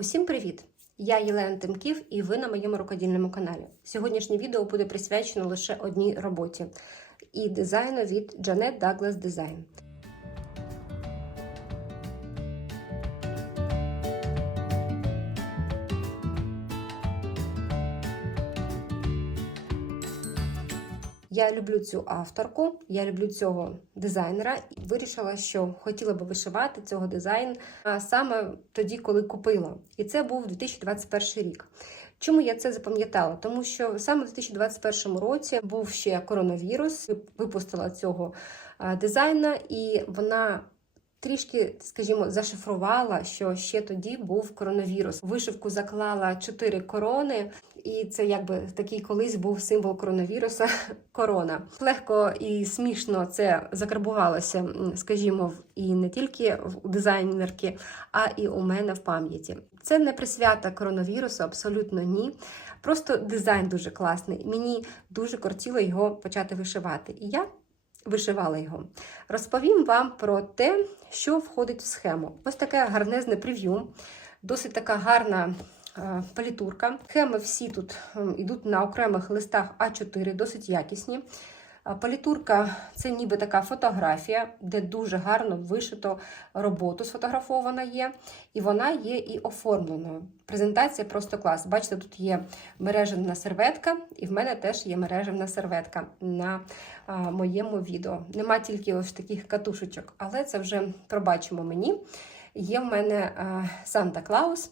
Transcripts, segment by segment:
Усім привіт! Я Єлена Тимків і ви на моєму рукодільному каналі. Сьогоднішнє відео буде присвячено лише одній роботі і дизайну від Janet Douglas Design. Я люблю цю авторку, я люблю цього дизайнера і вирішила, що хотіла би вишивати цього дизайн саме тоді, коли купила. І це був 2021 рік. Чому я це запам'ятала? Тому що саме в 2021 році був ще коронавірус, випустила цього дизайна, і вона. Трішки, скажімо, зашифрувала, що ще тоді був коронавірус. Вишивку заклала чотири корони, і це якби такий колись був символ коронавіруса корона. Легко і смішно це закарбувалося, скажімо, і не тільки у дизайнерки, а і у мене в пам'яті. Це не присвята коронавірусу, абсолютно ні. Просто дизайн дуже класний. Мені дуже кортіло його почати вишивати. І я вишивала його. Розповім вам про те, що входить в схему. Ось таке гарнезне прев'ю, досить така гарна е, палітурка. Схеми всі тут йдуть на окремих листах А4, досить якісні. Палітурка це ніби така фотографія, де дуже гарно вишито роботу сфотографована є, і вона є і оформленою. Презентація просто клас. Бачите, тут є мережевна серветка, і в мене теж є мережевна серветка на моєму відео. Нема тільки ось таких катушечок, але це вже пробачимо мені. Є в мене Санта Клаус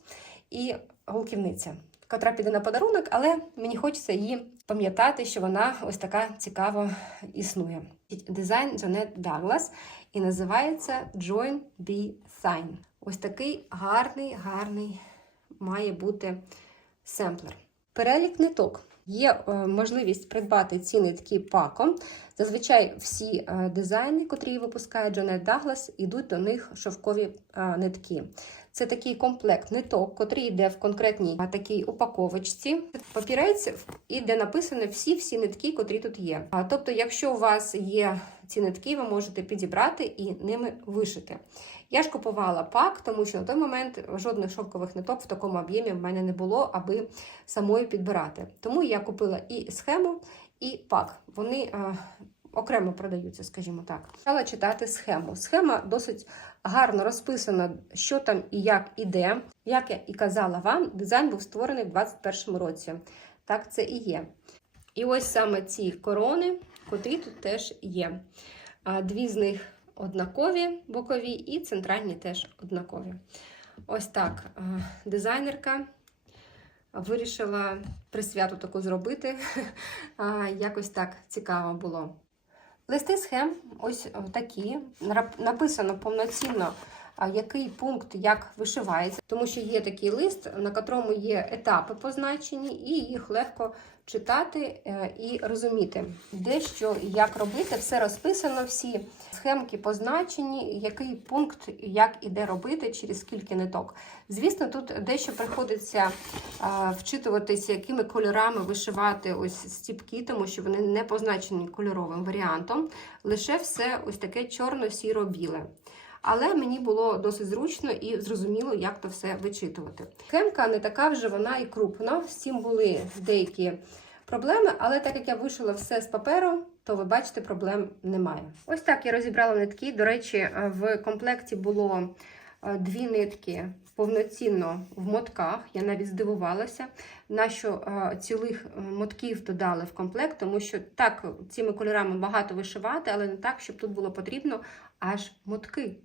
і голківниця, котра піде на подарунок, але мені хочеться її пам'ятати, що вона ось така цікаво існує. Дизайн Джанет Даглас і називається Join Be Sign. Ось такий гарний, гарний має бути семплер. Перелік ниток. Є е, можливість придбати ці нитки паком. Зазвичай всі е, дизайни, котрі випускає Джонет Даглас, йдуть до них шовкові е, нитки. Це такий комплект ниток, котрий йде в конкретній такій упаковочці. Папірець і де написано всі-всі нитки, котрі тут є. А, тобто, якщо у вас є ці нитки, ви можете підібрати і ними вишити. Я ж купувала пак, тому що на той момент жодних шовкових ниток в такому об'ємі в мене не було, аби самою підбирати. Тому я купила і схему, і пак. Вони а, окремо продаються, скажімо так. Почала читати схему. Схема досить гарно розписана, що там і як іде. Як я і казала вам, дизайн був створений в 2021 році. Так це і є. І ось саме ці корони, котрі тут теж є. Дві з них однакові, бокові, і центральні теж однакові. Ось так дизайнерка вирішила присвяту таку зробити. Якось так цікаво було. Листи схем ось такі. Написано повноцінно, який пункт як вишивається, тому що є такий лист, на котрому є етапи позначені, і їх легко читати е, і розуміти, де що і як робити. Все розписано, всі схемки позначені, який пункт як і де робити, через скільки ниток. Звісно, тут дещо приходиться вчитуватися, якими кольорами вишивати ось стіпки, тому що вони не позначені кольоровим варіантом. Лише все ось таке чорно-сіро-біле. Але мені було досить зручно і зрозуміло, як то все вичитувати. Схемка не така вже вона і крупна. З цим були деякі проблеми, але так як я вишила все з паперу, то ви бачите, проблем немає. Ось так я розібрала нитки. До речі, в комплекті було е, дві нитки повноцінно в мотках. Я навіть здивувалася, на що е, цілих е, мотків додали в комплект, тому що так цими кольорами багато вишивати, але не так, щоб тут було потрібно аж мотки.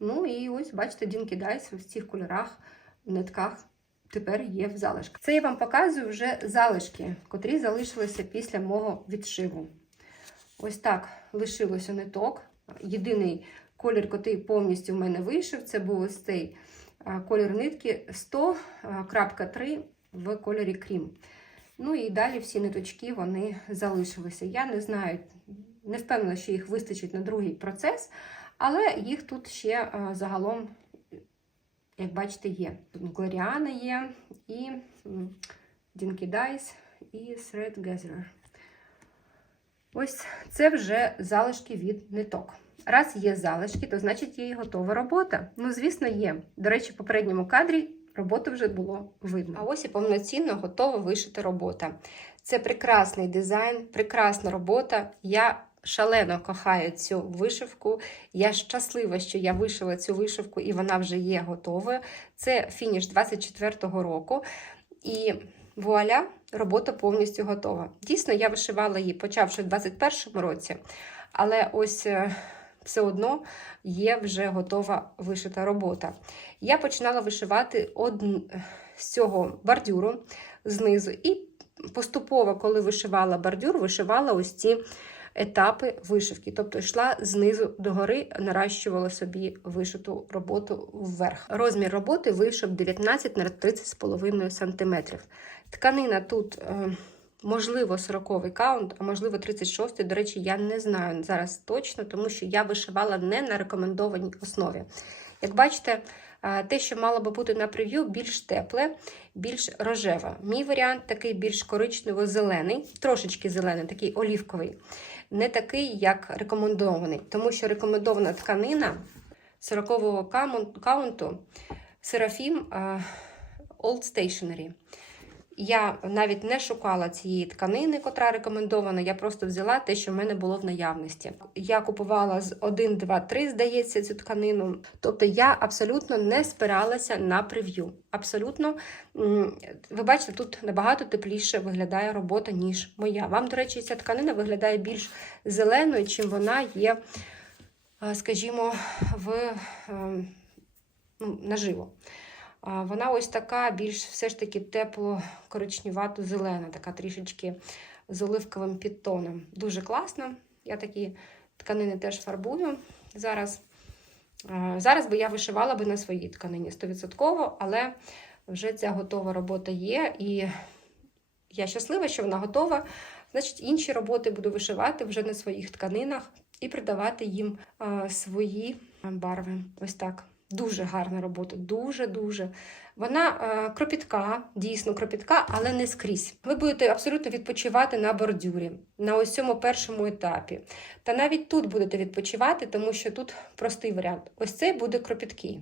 Ну і ось, бачите, Дінкі Дайс в цих кольорах, в нитках тепер є в залишках. Це я вам показую вже залишки, котрі залишилися після мого відшиву. Ось так лишилося ниток. Єдиний колір, який повністю в мене вийшов, це був ось цей колір нитки 100.3 в кольорі крім. Ну і далі всі ниточки вони залишилися. Я не знаю, не впевнена, що їх вистачить на другий процес, але їх тут ще загалом, як бачите, є. Глоріана є, і Дайс, і Thread Gatherer. Ось це вже залишки від ниток. Раз є залишки, то значить є і готова робота. Ну, звісно, є. До речі, в попередньому кадрі роботу вже було видно. А ось і повноцінно готова вишита робота. Це прекрасний дизайн, прекрасна робота. Я шалено кохаю цю вишивку. Я щаслива, що я вишила цю вишивку і вона вже є готовою. Це фініш 24-го року. І вуаля, робота повністю готова. Дійсно, я вишивала її, почавши в 21-му році, але ось е, все одно є вже готова вишита робота. Я починала вишивати од... з цього бордюру знизу, і поступово, коли вишивала бордюр, вишивала ось ці етапи вишивки. Тобто йшла знизу до гори, наращувала собі вишиту роботу вверх. Розмір роботи вийшов 19 на 30,5 см. Тканина тут. е, Можливо, 40-й каунт, а можливо, 36-й. До речі, я не знаю зараз точно, тому що я вишивала не на рекомендованій основі. Як бачите, е, те, що мало би бути на прев'ю, більш тепле, більш рожеве. Мій варіант такий більш коричнево-зелений, трошечки зелений, такий олівковий, не такий, як рекомендований, тому що рекомендована тканина 40-го каунту Серафім Old Stationery. Я навіть не шукала цієї тканини, котра рекомендована. Я просто взяла те, що в мене було в наявності. Я купувала з 1, 2, 3, здається, цю тканину. Тобто я абсолютно не спиралася на прев'ю. Абсолютно, ви бачите, тут набагато тепліше виглядає робота, ніж моя. Вам, до речі, ця тканина виглядає більш зеленою, чим вона є, скажімо, в ем, ну, наживо. Вона ось така, більш все ж таки тепло-коричневато-зелена, така трішечки з оливковим підтоном. Дуже класно. Я такі тканини теж фарбую зараз. Зараз би я вишивала би на своїй тканині 100%, але вже ця готова робота є, і я щаслива, що вона готова. Значить, інші роботи буду вишивати вже на своїх тканинах і придавати їм свої барви. Ось так. Дуже гарна робота, дуже-дуже. Вона е, кропітка, дійсно кропітка, але не скрізь. Ви будете абсолютно відпочивати на бордюрі, на ось цьому першому етапі. Та навіть тут будете відпочивати, тому що тут простий варіант. Ось цей буде кропіткий.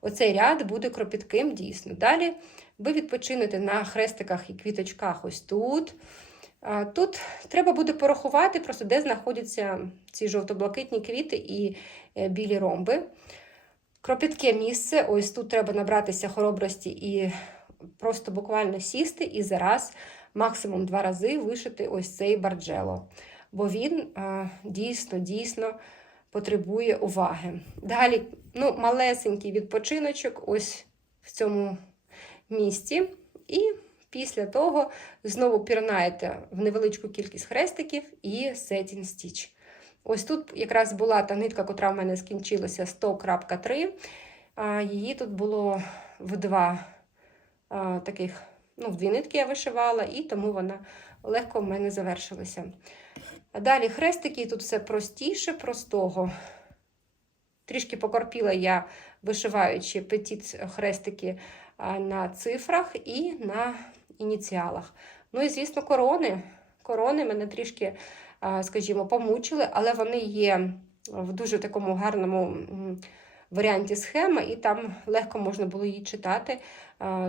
Оцей ряд буде кропітким, дійсно. Далі ви відпочинете на хрестиках і квіточках ось тут. Тут треба буде порахувати, просто де знаходяться ці жовто-блакитні квіти і е, білі ромби. Кропітке місце, ось тут треба набратися хоробрості і просто буквально сісти і зараз максимум два рази вишити ось цей барджело. Бо він а, дійсно, дійсно потребує уваги. Далі, ну, малесенький відпочиночок ось в цьому місці. І після того знову пірнаєте в невеличку кількість хрестиків і setting stitch. Ось тут якраз була та нитка, котра в мене скінчилася 100.3. Її тут було в два таких, ну, в дві нитки я вишивала, і тому вона легко в мене завершилася. Далі хрестики, тут все простіше, простого. Трішки покорпіла я, вишиваючи петіт хрестики на цифрах і на ініціалах. Ну і, звісно, корони. Корони мене трішки скажімо, помучили, але вони є в дуже такому гарному варіанті схеми, і там легко можна було її читати,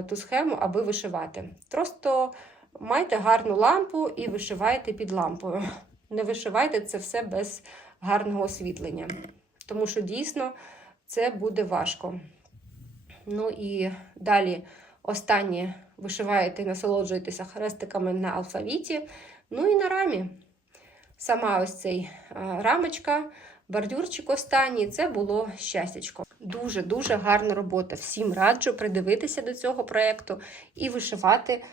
ту схему, аби вишивати. Просто майте гарну лампу і вишивайте під лампою. Не вишивайте це все без гарного освітлення, тому що дійсно це буде важко. Ну і далі останнє вишиваєте насолоджуєтеся хрестиками на алфавіті, ну і на рамі. Сама ось цей рамочка, бордюрчик останній це було щастячко. Дуже-дуже гарна робота. Всім раджу придивитися до цього проєкту і вишивати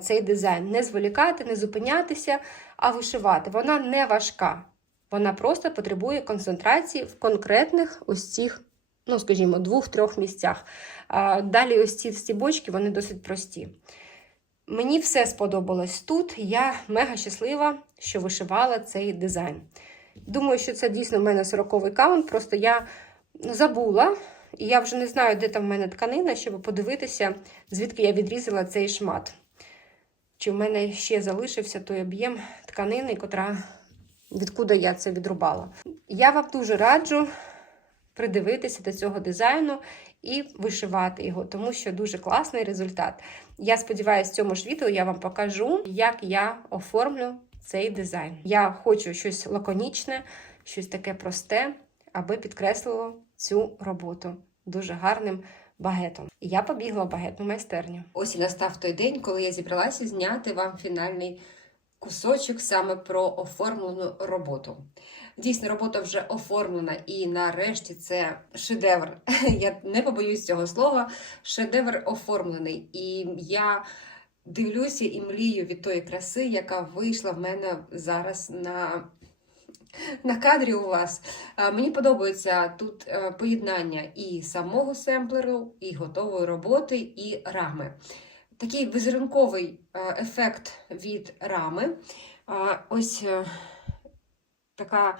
цей дизайн. Не зволікати, не зупинятися, а вишивати. Вона не важка. Вона просто потребує концентрації в конкретних ось цих, ну, скажімо, двох-трьох місцях. Далі ось ці стібочки, вони досить прості. Мені все сподобалось тут. Я мега щаслива, що вишивала цей дизайн. Думаю, що це дійсно в мене 40-й каунт, просто я забула, і я вже не знаю, де там в мене тканина, щоб подивитися, звідки я відрізала цей шмат. Чи в мене ще залишився той об'єм тканини, котра, відкуди я це відрубала. Я вам дуже раджу придивитися до цього дизайну і вишивати його, тому що дуже класний результат. Я сподіваюся, в цьому ж відео я вам покажу, як я оформлю цей дизайн. Я хочу щось лаконічне, щось таке просте, аби підкреслило цю роботу дуже гарним багетом. І я побігла в багетну майстерню. Ось і настав той день, коли я зібралася зняти вам фінальний кусочок саме про оформлену роботу. Дійсно, робота вже оформлена, і нарешті це шедевр. Я не побоюсь цього слова. Шедевр оформлений. І я дивлюся і млію від тої краси, яка вийшла в мене зараз на. На кадрі у вас мені подобається тут е, поєднання і самого семплеру, і готової роботи, і рами. Такий візерунковий е, ефект від рами. Ось е, така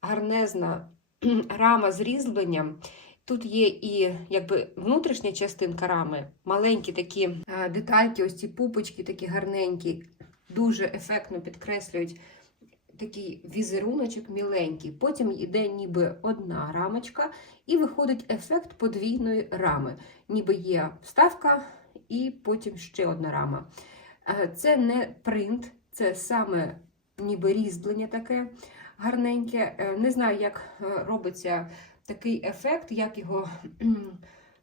гарнезна рама з різьбленням. Тут є і якби внутрішня частинка рами, маленькі такі е, детальки, ось ці пупочки такі гарненькі, дуже ефектно підкреслюють такий візеруночок міленький. Потім йде ніби одна рамочка, і виходить ефект подвійної рами. Ніби є вставка, і потім ще одна рама. Е, Це не принт, це саме ніби різьблення таке гарненьке. Е, Не знаю, як е, робиться такий ефект, як його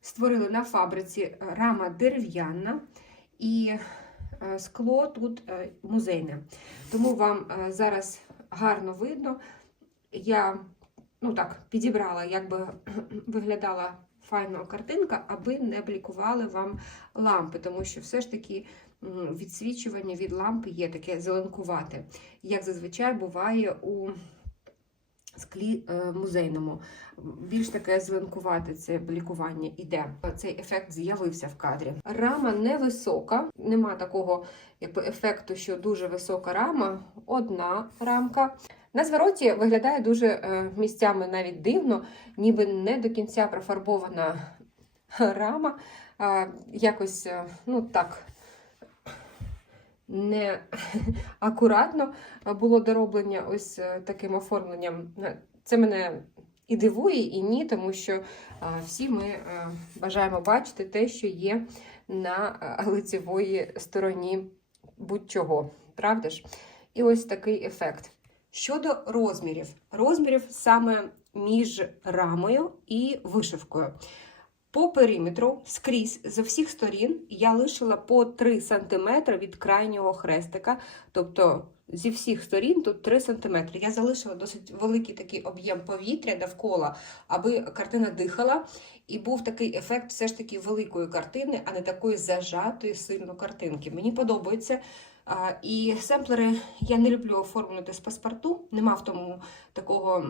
створили на фабриці. Рама дерев'яна і скло тут музейне. Тому вам зараз гарно видно. Я ну так, підібрала, як би виглядала файна картинка, аби не блікували вам лампи, тому що все ж таки відсвічування від лампи є таке зеленкувате, як зазвичай буває у склі е, музейному. Більш таке зеленкувате це блікування іде. Цей ефект з'явився в кадрі. Рама невисока, нема такого якби, ефекту, що дуже висока рама, одна рамка. На звороті виглядає дуже е, місцями навіть дивно, ніби не до кінця профарбована рама. Якось, е, ну так, не акуратно було дороблення ось е, таким оформленням. Це мене і дивує, і ні, тому що всі ми бажаємо бачити те, що є на лицевої стороні будь-чого. Правда ж? І ось такий ефект. Щодо розмірів, розмірів саме між рамою і вишивкою. По периметру скрізь з усіх сторін я лишила по 3 см від крайнього хрестика. Тобто зі всіх сторін тут 3 см. Я залишила досить великий такий об'єм повітря довкола, аби картина дихала. І був такий ефект все ж таки великої картини, а не такої зажатої сильно картинки. Мені подобається. І семплери я не люблю оформлювати з паспорту, нема в тому такого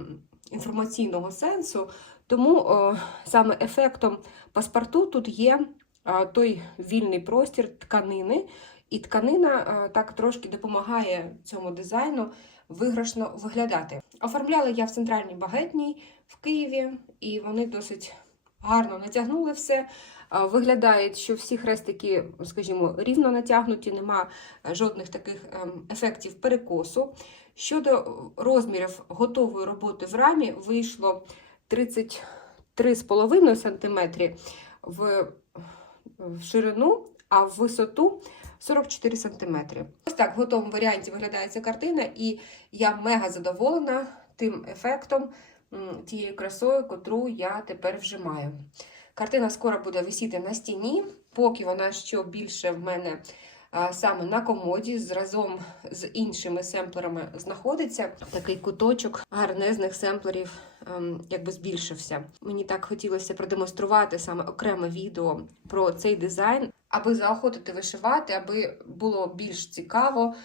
інформаційного сенсу. Тому о, саме ефектом паспорту тут є а, той вільний простір тканини, і тканина а, так трошки допомагає цьому дизайну виграшно виглядати. Оформляла я в центральній багетній в Києві, і вони досить гарно натягнули все. Виглядає, що всі хрестики, скажімо, рівно натягнуті, нема е, жодних таких ем, ефектів перекосу. Щодо розмірів готової роботи в рамі, вийшло 33,5 см в в ширину, а в висоту 44 см. Ось так в готовому варіанті виглядає ця картина, і я мега задоволена тим ефектом, тією красою, котру я тепер вжимаю. Картина скоро буде висіти на стіні, поки вона що більше в мене саме на комоді з- разом з іншими семплерами знаходиться. Такий куточок гарнезних семплерів ем, якби збільшився. Мені так хотілося продемонструвати саме окреме відео про цей дизайн, аби заохотити вишивати, аби було більш цікаво.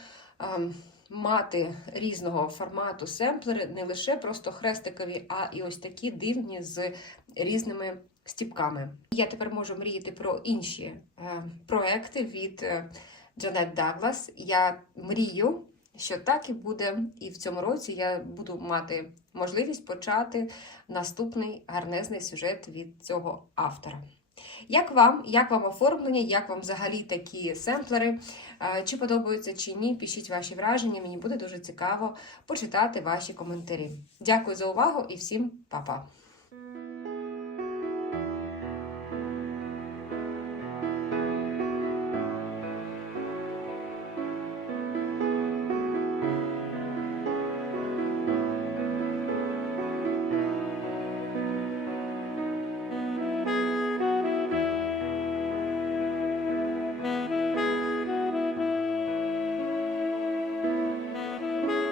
Мати різного формату семплери, не лише просто хрестикові, а і ось такі дивні з різними стіпками. Я тепер можу мріяти про інші е, проекти від е, Джанет Даглас. Я мрію, що так і буде, і в цьому році я буду мати можливість почати наступний гарнезний сюжет від цього автора. Як вам, як вам оформлення, як вам взагалі такі семплери? Чи подобаються, чи ні? Пишіть ваші враження, мені буде дуже цікаво почитати ваші коментарі. Дякую за увагу і всім па-па!